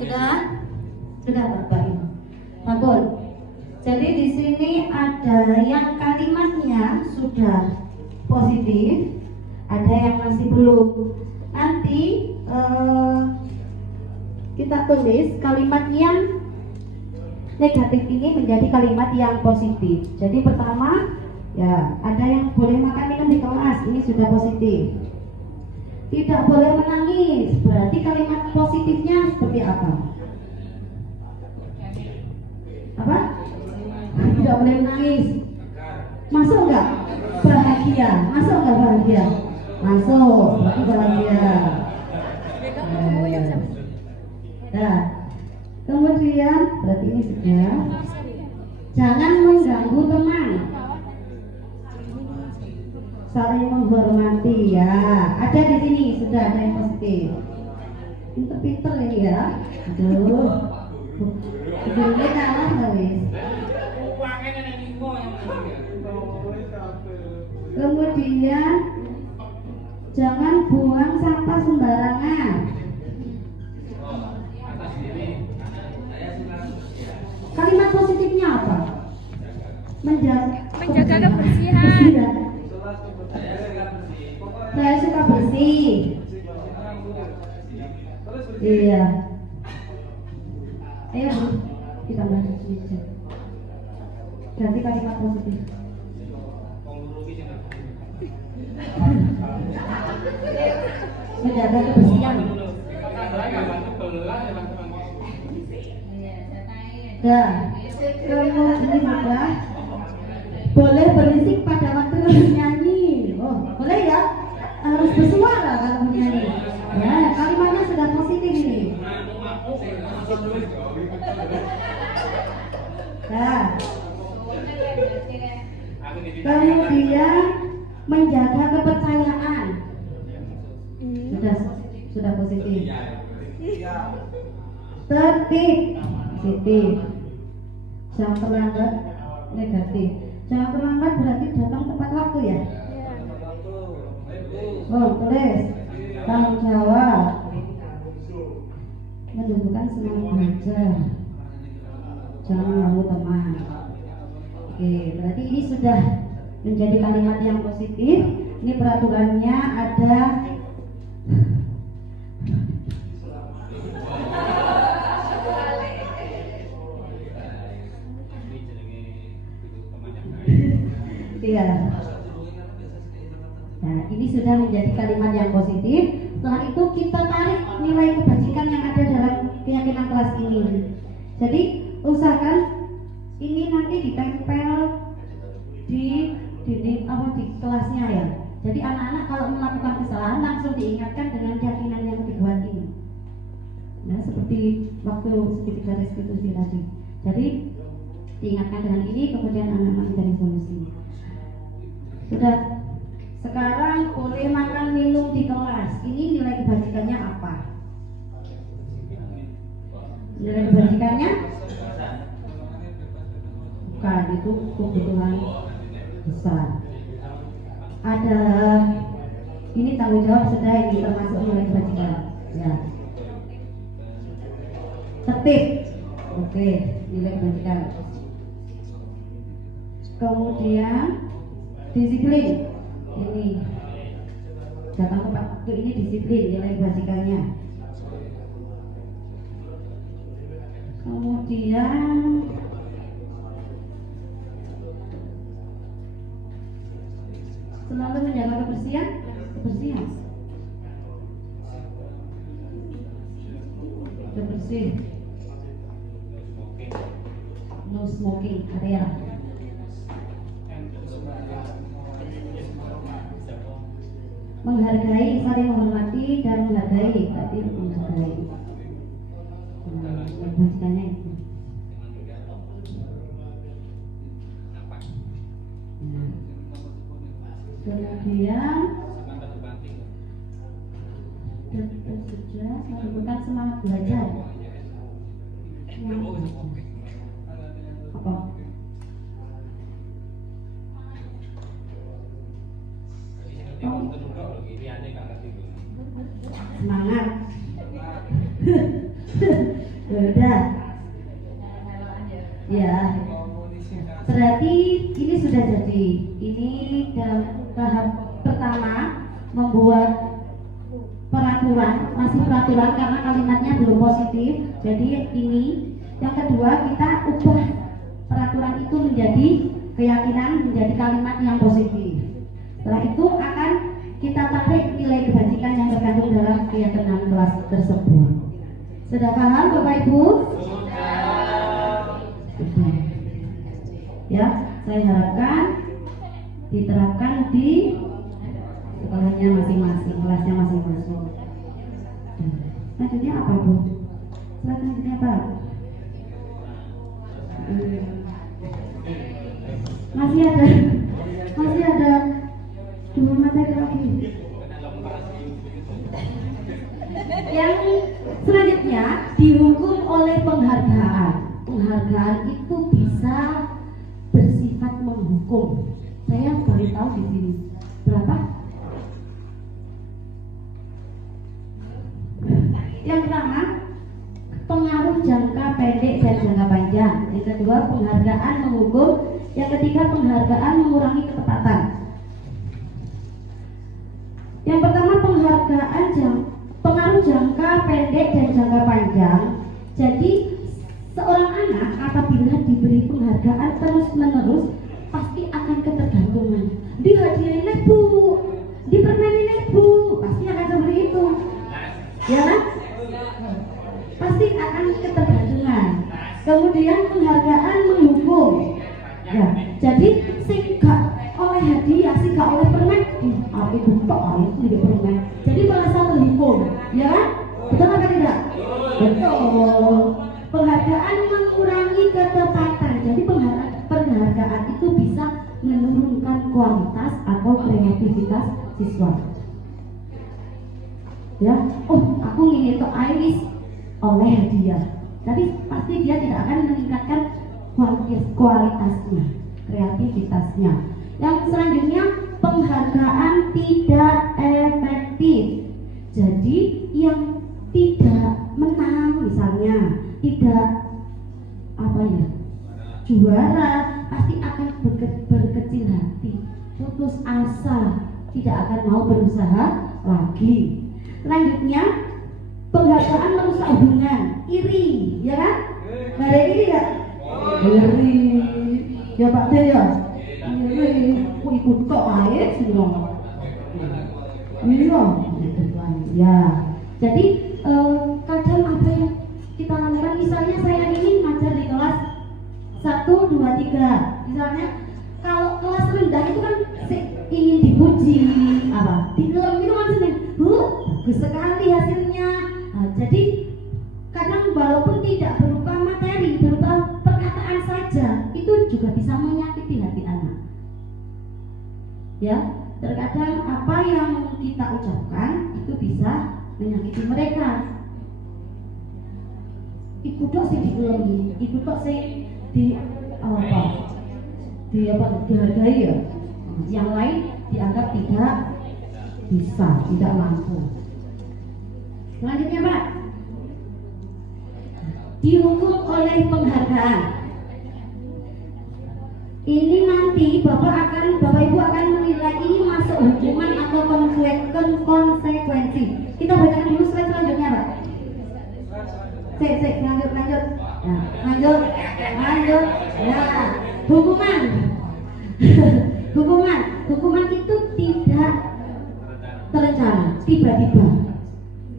Sudah? Sudah Bapak Ibu. Ampun. Jadi di sini ada yang kalimatnya sudah positif, ada yang masih belum. Nanti kita tulis kalimat yang negatif ini menjadi kalimat yang positif. Jadi pertama, ya ada yang boleh makan minum di kelas, ini sudah positif. Tidak boleh menangis, berarti kalimat positifnya seperti apa? Apa? Tidak boleh menangis. Masuk enggak? Bahagia. Masuk enggak bahagia? Masuk, berarti bahagia. Nah, kemudian berarti ini sudah. Jangan mengganggu teman. Saling menghormati ya. Ada di sini sudah ada yang positif. Pinter-pinter ini ya. Aduh. Sebelumnya kalah guys. Kemudian jangan buang sampah sembarangan. Kalimat positifnya apa? Menjaga kebersihan. Saya suka bersih. Iya. Ayo Bu, kita bahas sedikit. Ganti kalimat positif. Menjaga kebersihan. Dah. Kemudian ini sudah. Boleh berisik pada waktu bernyanyi. Oh, boleh ya? Harus bersuara kalau bernyanyi. Ya, kalimatnya sudah positif ini. Nah, kemudian menjaga kepercayaan. Sudah positif. Tertib, positif. Jangan terlambat, negatif. Jangan terlambat berarti datang tepat waktu ya. Oh, tulis tanggung jawab, menunjukkan semangat belajar, jangan mengganggu teman. Oke, berarti ini sudah menjadi kalimat yang positif. Ini peraturannya ada. Iya. Nah, ini sudah menjadi kalimat yang positif. Setelah itu kita tarik nilai kebajikan yang ada dalam keyakinan kelas ini. Jadi usahakan ini nanti ditempel di di kelasnya ya. Jadi anak-anak kalau melakukan kesalahan langsung diingatkan dengan keyakinan yang dibuat ini. Nah, seperti waktu segitiga restitusi tadi. Jadi diingatkan dengan ini, kemudian anak-anak mencari solusi. Sudah. Sekarang boleh makan minum di kelas. Ini nilai kebajikannya apa? Nilai kebajikannya? Bukan, itu kebutuhan besar. Ada ini tanggung jawab sudah, ini termasuk nilai kebajikan. Ya. Tertib. Oke, nilai kebajikan. Kemudian disiplin. Ini datang tepat waktu, ini disiplin nilai kebajikannya. Kemudian selalu menjaga kebersihan. Bersih. No smoking area. Menghargai, saling menghormati dan menghargai, tapi menghargai. Kebajikannya itu. Kemudian sudah menunjukkan semangat belajar. Apa? Semangat. Udah. Ya. Berarti ini sudah jadi. Ini dalam tahap pertama membuat peraturan, masih peraturan karena kalimatnya belum positif. Jadi ini yang kedua, kita ubah peraturan itu menjadi keyakinan, menjadi kalimat yang positif. Setelah itu akan kita tarik nilai kebajikan yang terkandung dalam keyakinan kelas tersebut. Sudah paham Bapak Ibu? Sudah. Ya, saya harapkan diterapkan di sekolahnya masing-masing, kelasnya masing-masing. Selanjutnya apa Bu? Selanjutnya apa? Masih ada 2 materi lagi. Yang selanjutnya dihukum oleh penghargaan. Penghargaan itu bisa bersifat menghukum. Saya beritahu di sini berapa? Yang pertama, pengaruh jangka pendek dan jangka panjang. Yang kedua, penghargaan menghukum. Yang ketiga, penghargaan mengurangi ketepatan. Yang pertama, penghargaan pengaruh jangka pendek dan jangka panjang. Jadi seorang anak apabila diberi penghargaan terus-menerus pasti akan ketergantungan. Dihadirin Bu, dipermainin Bu, pasti akan seperti itu. Ya kan? Pasti akan ketergantungan. Kemudian penghargaan menghukum. Ya, jadi gak oleh hadiah, gak oleh permen, aku buka itu tidak permen. Jadi merasa terhimpun, ya kan? Betul apa tidak? Betul. Penghargaan mengurangi ketepatan. Jadi penghargaan itu bisa menurunkan kualitas atau kreativitas siswa. Ya, oh aku ingin itu Iris oleh hadiah, tapi pasti dia tidak akan meningkatkan kualitasnya, kreativitasnya. Yang selanjutnya, penghargaan tidak efektif. Jadi yang tidak menang misalnya, tidak juara, pasti akan berkecil hati, putus asa, tidak akan mau berusaha lagi. Selanjutnya, penghargaan merusak hubungan, iri, ya kan? Nggak ada iri ya? Iri, ya Pak D ya? Iri, aku ikut kok aja semua. Iya, ya. Jadi kadang apa yang kita lakukan, misalnya saya ini ngajar di kelas 1, 2, 3. Misalnya kalau kelas rendah itu kan ingin dipuji, dikelem itu kan seneng. Bagus sekali hasilnya. Jadi kadang walaupun tidak berupa materi, berupa perkataan saja, itu juga bisa menyakiti hati anak. Ya, terkadang apa yang kita ucapkan itu bisa menyakiti mereka. Ikut dok sih dikelemi, ikut dok sih dihargai ya. Yang lain dianggap tidak bisa, tidak mampu. Selanjutnya Pak, dihukum oleh penghargaan. Ini nanti Bapak Ibu akan menilai ini masuk hukuman atau konsekuensi. Kita baca dulu slide selanjutnya Pak. Lanjut. Nah, lanjut. Ya, hukuman. Hukuman itu tidak terencana, tiba-tiba.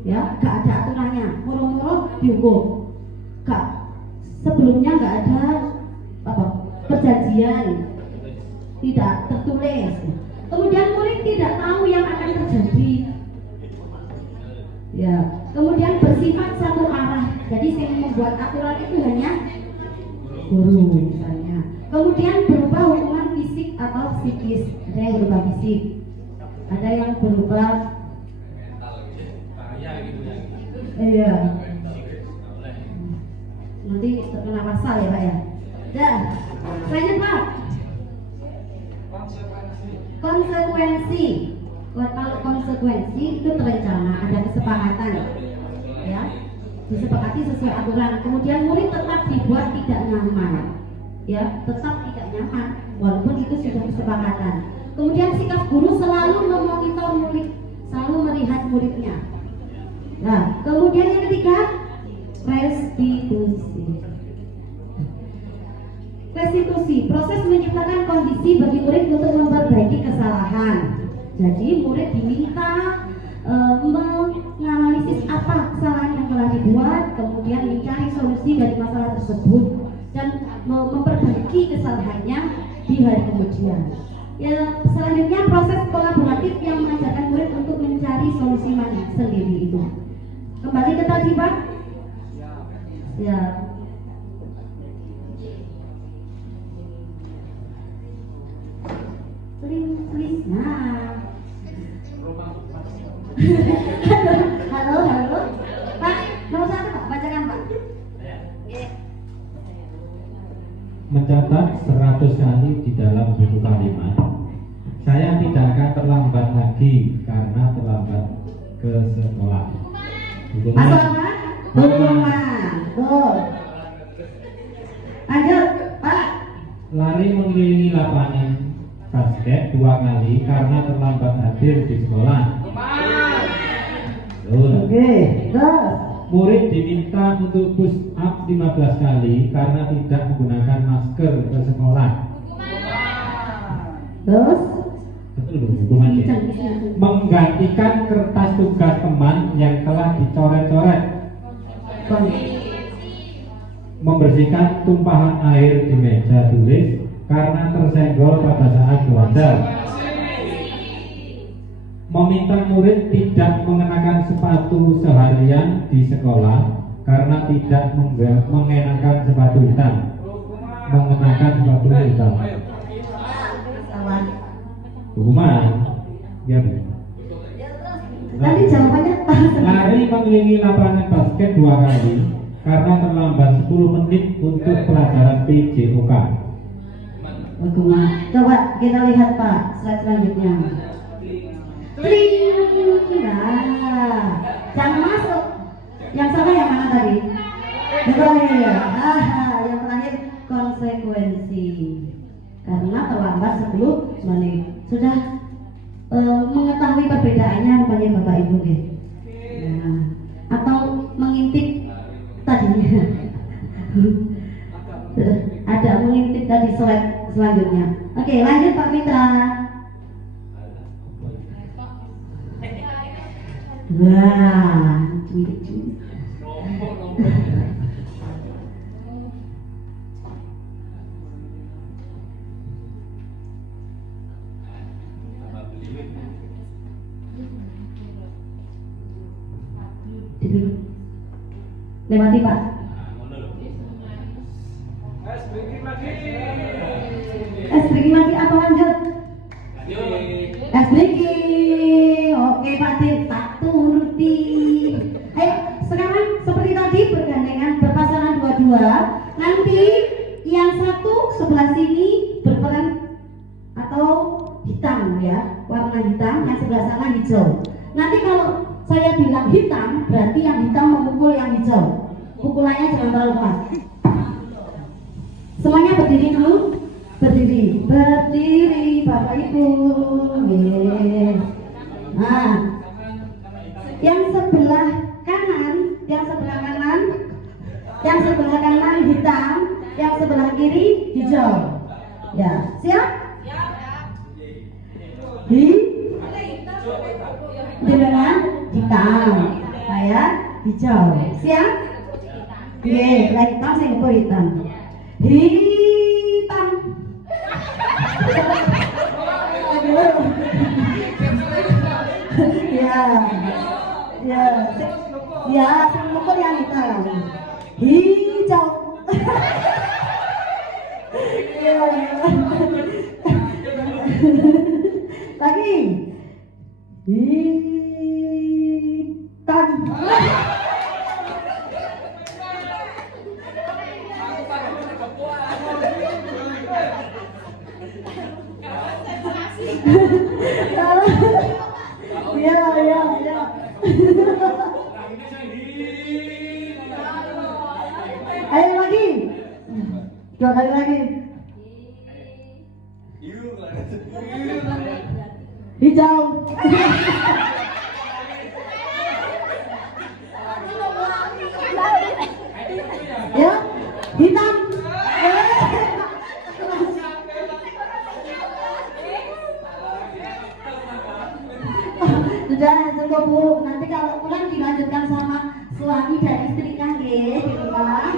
Ya, gak ada aturannya, moro-moro dihukum. Sebelumnya gak ada perjanjian, tidak tertulis. Kemudian murid tidak tahu yang akan terjadi. Ya, kemudian bersifat satu arah. Jadi yang membuat aturan itu hanya guru misalnya. Kemudian berupa hukuman fisik atau psikis. Ada yang berupa fisik, ada yang berupa iya. Nanti terkena pasal ya Pak ya. Dah, lanjut Pak. Konsekuensi. Kalau konsekuensi itu terencana, ada kesepakatan, ya, disepakati sesuai aturan. Kemudian murid tetap dibuat tidak nyaman. ya tetap tidak nyaman walaupun itu sudah kesepakatan. Kemudian sikap guru selalu memonitor murid, selalu melihat muridnya. Nah, kemudian yang ketiga, restitusi. Restitusi, proses menciptakan kondisi bagi murid untuk memperbaiki kesalahan. Jadi murid diminta menganalisis apa kesalahan yang telah dibuat, kemudian mencari solusi dari masalah tersebut dan memperbaiki kesalahannya di hari kemudian. Ya, selanjutnya proses kolaboratif yang mengajarkan murid untuk mencari solusi sendiri itu. Kembali ke tadi Pak. Ya. Please. Nah. Halo. Pak, nomor 1 Pak, bacakan Pak. Mencatat 100 kali di dalam buku kalimat. Saya tidak akan terlambat lagi karena terlambat ke sekolah. Masuk apa? Hukuman. Tuh. Lanjut, Pak. Lari mengelilingi lapangan basket 2 kali karena terlambat hadir di sekolah. Oke, terus. Murid diminta untuk push up 15 kali karena tidak menggunakan masker ke sekolah. Terus. Betul loh hukumannya. Menggantikan kertas tugas teman yang telah dicoret-coret. Membersihkan tumpahan air di meja tulis karena tersenggol pada saat belajar. Meminta murid tidak mengenakan sepatu seharian di sekolah karena tidak mengenakan sepatu hitam. Mengenakan sepatu hitam. Hukuman. Ya. Nanti jawabannya Lari mengelilingi lapangan basket 2 kali karena terlambat 10 menit untuk pelajaran PJOK. hukuman. Coba kita lihat Pak, slide selanjutnya. Nah, jangan masuk. Yang salah yang mana tadi? Yang terakhir ya. Yang terakhir konsekuensi. Karena terlambat 10 menit. Sudah mengetahui perbedaannya rupanya Bapak Ibu ya. Nah, atau mengintip tadinya. Ada mengintip tadi slide selanjutnya. Oke, lanjut Pak Mitra. Wah, cuy. Lewati Pak. Es breaking lagi apa lanjut? Es breaking. Oke Pak Din, tak turuti. Ayo sekarang seperti tadi bergandengan berpasangan dua-dua. Nanti yang satu sebelah sini berperan atau hitam ya, warna hitam, yang sebelah sana hijau. Nanti kalau saya bilang hitam, berarti yang hitam memukul yang hijau. Pukulannya jangan terlalu keras. Semuanya berdiri dulu. Berdiri Bapak Ibu. Nah, yang sebelah kanan hitam, yang sebelah kiri hijau. Ya, siap? Dengan hitam, saya hijau. Siap? Oke, lagi hitam saya ngumpul hitam. Hitam. Ya, saya ngumpul yang hitam. Hijau. Lagi. Hitam. Ya. Ayo lagi. 2 kali lagi. Hijau. Ya, hitam. Sudah cukup Bu, nanti kalau pulang dilanjutkan sama suami dan istri kan nggih di rumah.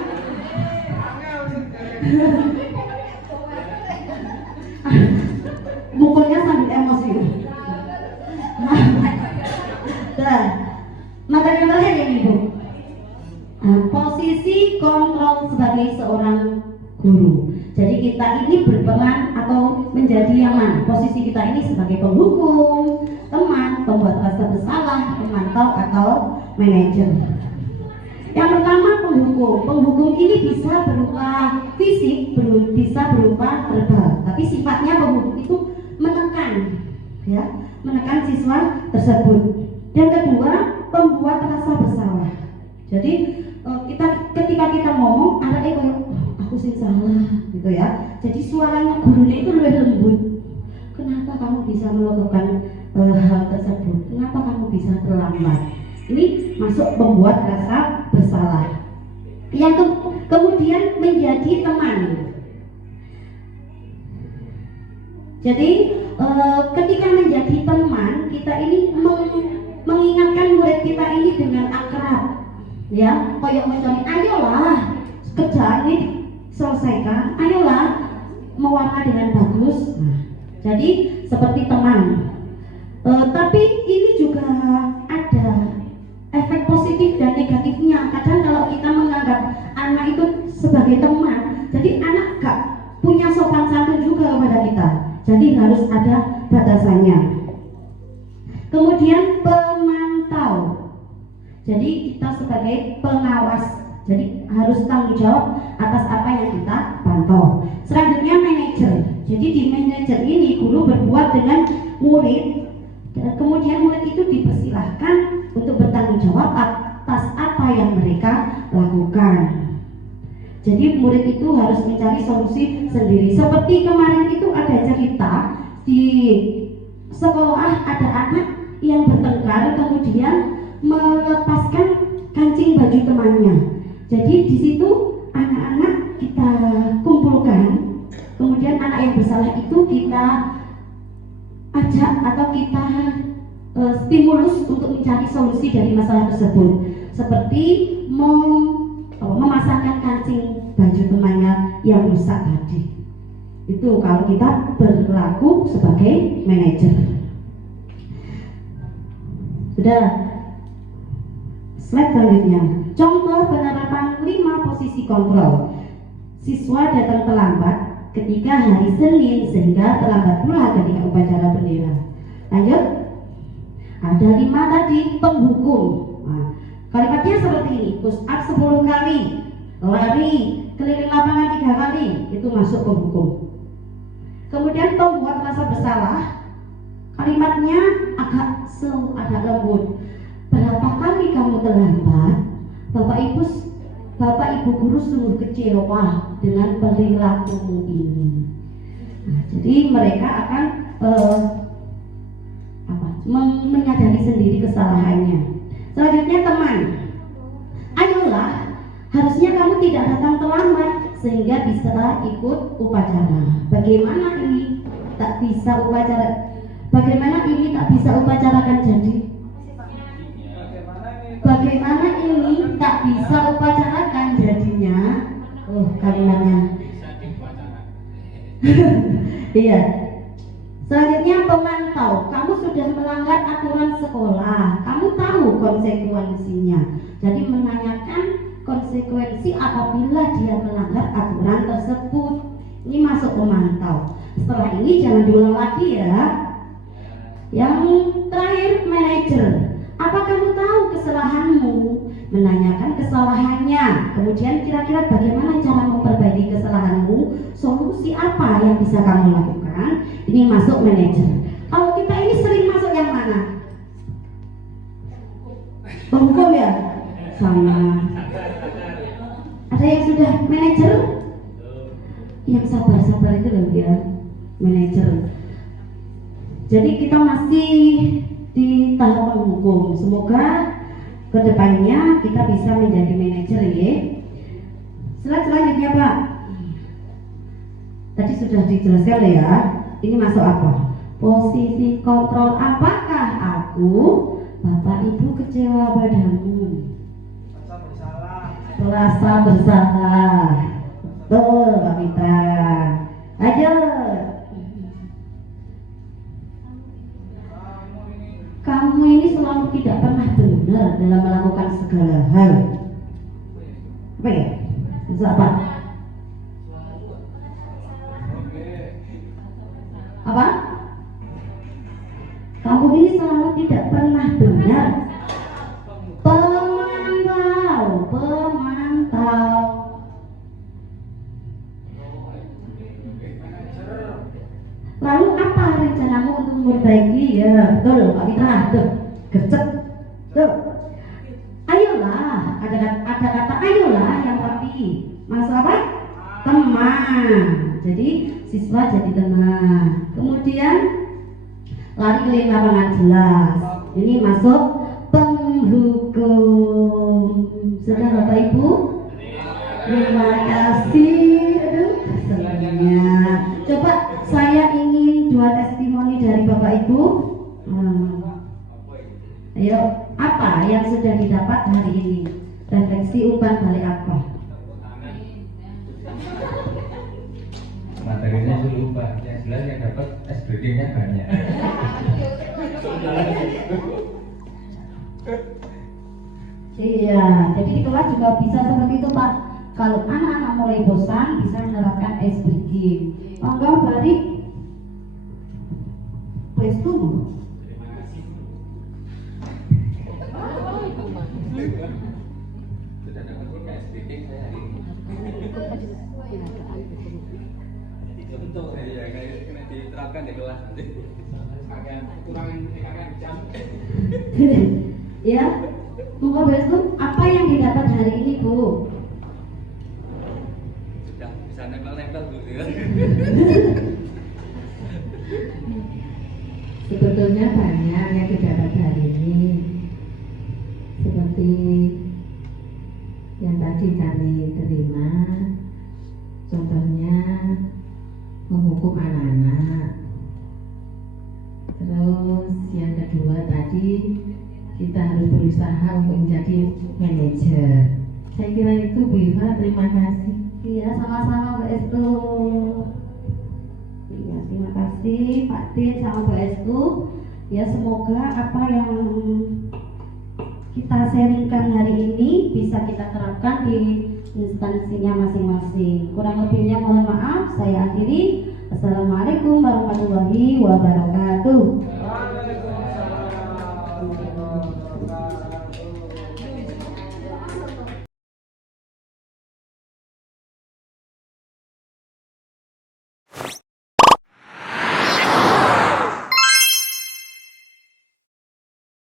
Mukulnya sambil emosi. Nah, materi yang terakhir ini Bu. Posisi kontrol sebagai seorang guru. Jadi kita ini berperan atau menjadi yang mana? Posisi kita ini sebagai penghukum, teman, pembuat rasa bersalah, pemantau atau manajer. Yang pertama penghukum. Penghukum ini bisa berupa fisik, bisa berupa verbal. Tapi sifatnya penghukum itu menekan, ya, menekan siswa tersebut. Yang kedua, pembuat rasa bersalah. Jadi ketika kita ngomong, anaknya kayak aku sih salah, gitu ya. Jadi suaranya gurunya itu lebih lembut. Kenapa kamu bisa melakukan hal tersebut? Kenapa kamu bisa terlambat? Ini masuk membuat rasa bersalah. Yang kemudian menjadi teman. Jadi ketika menjadi teman, kita ini mengingatkan murid kita ini dengan akrab, ya, kayak misalnya, ayolah kerjaan ini selesaikan, ayolah mewarna dengan bagus. Jadi seperti teman. Tapi ini juga ada efek positif dan negatifnya. Kadang kalau kita menganggap anak itu sebagai teman, jadi anak gak punya sopan santun juga kepada kita. Jadi harus ada batasannya. Kemudian pemantau. Jadi kita sebagai pengawas, jadi harus tanggung jawab atas apa yang kita pantau. Selanjutnya manajer. Jadi di manajer ini guru berbuat dengan murid, dan kemudian murid itu dipersilahkan untuk bertanggung jawab atas apa yang mereka lakukan. Jadi murid itu harus mencari solusi sendiri. Seperti kemarin itu ada cerita di sekolah, ada anak yang bertengkar kemudian melepaskan kancing baju temannya. Jadi di situ anak-anak kita kumpulkan, kemudian anak yang bersalah itu kita ajak atau kita stimulus untuk mencari solusi dari masalah tersebut, seperti memasangkan kancing baju temannya yang rusak tadi. Itu kalau kita berlaku sebagai manajer. Sudah. Slide selanjutnya. Contoh penerapan 5 posisi kontrol. Siswa datang terlambat ketika hari Senin sehingga terlambat pula ketika upacara bendera. Lanjut. Ada 5 tadi penghukum. Nah, kalimatnya seperti ini: push up 10 kali, lari keliling lapangan 3 kali, itu masuk penghukum. Kemudian pembuat rasa bersalah, kalimatnya agak slow, agak lembut. Berapa kali kamu terlambat, Bapak Ibu guru sungguh kecewa dengan perilakumu ini. Nah, jadi mereka akan menyadari sendiri kesalahannya. Selanjutnya teman. Ayolah, harusnya kamu tidak datang terlambat sehingga bisa ikut upacara. Bagaimana ini tak bisa upacarakan jadi? Bagaimana ini tak bisa upacarakan jadinya? Oh, kalimatnya. Iya. Selanjutnya pemantau. Kamu sudah melanggar aturan sekolah. Kamu tahu konsekuensinya. Jadi menanyakan konsekuensi apabila dia melanggar aturan tersebut. Ini masuk pemantau. Setelah ini jangan diulang lagi ya. Yang terakhir manajer. Apa kamu tahu kesalahanmu? Menanyakan kesalahannya. Kemudian kira-kira bagaimana cara memperbaiki kesalahanmu? Solusi apa yang bisa kamu lakukan? Ini masuk manajer. Kalau kita ini sering masuk yang mana? Penghukum ya? Sama. Ada yang sudah manajer? Yang sabar-sabar itu loh ya, manajer. Jadi kita masih di tahap hukum. Semoga kedepannya kita bisa menjadi manajer ya. Selanjutnya Pak, tadi sudah dijelaskan ya. Ini masuk apa? Posisi kontrol. Apakah aku, Bapak Ibu kecewa padamu? Merasa bersalah. Betul Pak Mitra. Ayo. Kamu ini selalu tidak pernah benar dalam melakukan segala hal. Apa ya? Itu apa? Apa? Kamu ini selalu tidak pernah benar. Pemantau. Lalu apa rencanamu untuk memperbaiki? Ya, betul, Pak Mitra, tuh, gercep, tuh. Ayolah, ada kata ayolah yang rapi. Masuk apa? Teman. Jadi siswa jadi teman. Kemudian lari keliling lapangan jelas. Ini masuk penghukum. Sudah Bapak Ibu? Terima kasih. Aduh, senangnya. Coba saya ingin 2 testimoni dari Bapak Ibu. Ayo, apa yang sudah didapat hari ini? Refleksi umpan balik apa? Materinya sudah lupa, yang jelas yang dapat SBG-nya banyak. Iya, jadi di kelas juga bisa seperti itu Pak. Kalau anak-anak mulai bosan bisa menerapkan SBG. Monggo balik. Wes tunggu. Sudah dapat SBG saya hari ini. Bentuk ya, kena diterapkan di kelas nanti. Kurangin jam. Ya, monggo besok apa yang didapat hari ini Bu? Sudah bisa nempel-nempel Bu ya. Sebetulnya banyak yang didapat hari ini, seperti yang tadi kami terima, contohnya menghukum anak-anak. Terus yang kedua tadi kita harus berusaha untuk menjadi manajer. Saya kira itu Bu Iva, terima kasih. Iya, sama-sama Mbak Estu. Iya, terima kasih Pak Tin sama Mbak Estu. Ya, semoga apa yang kita sharingkan hari ini bisa kita terapkan di instansinya masing-masing. Kurang lebihnya mohon maaf, saya akhiri. Assalamualaikum warahmatullahi wabarakatuh.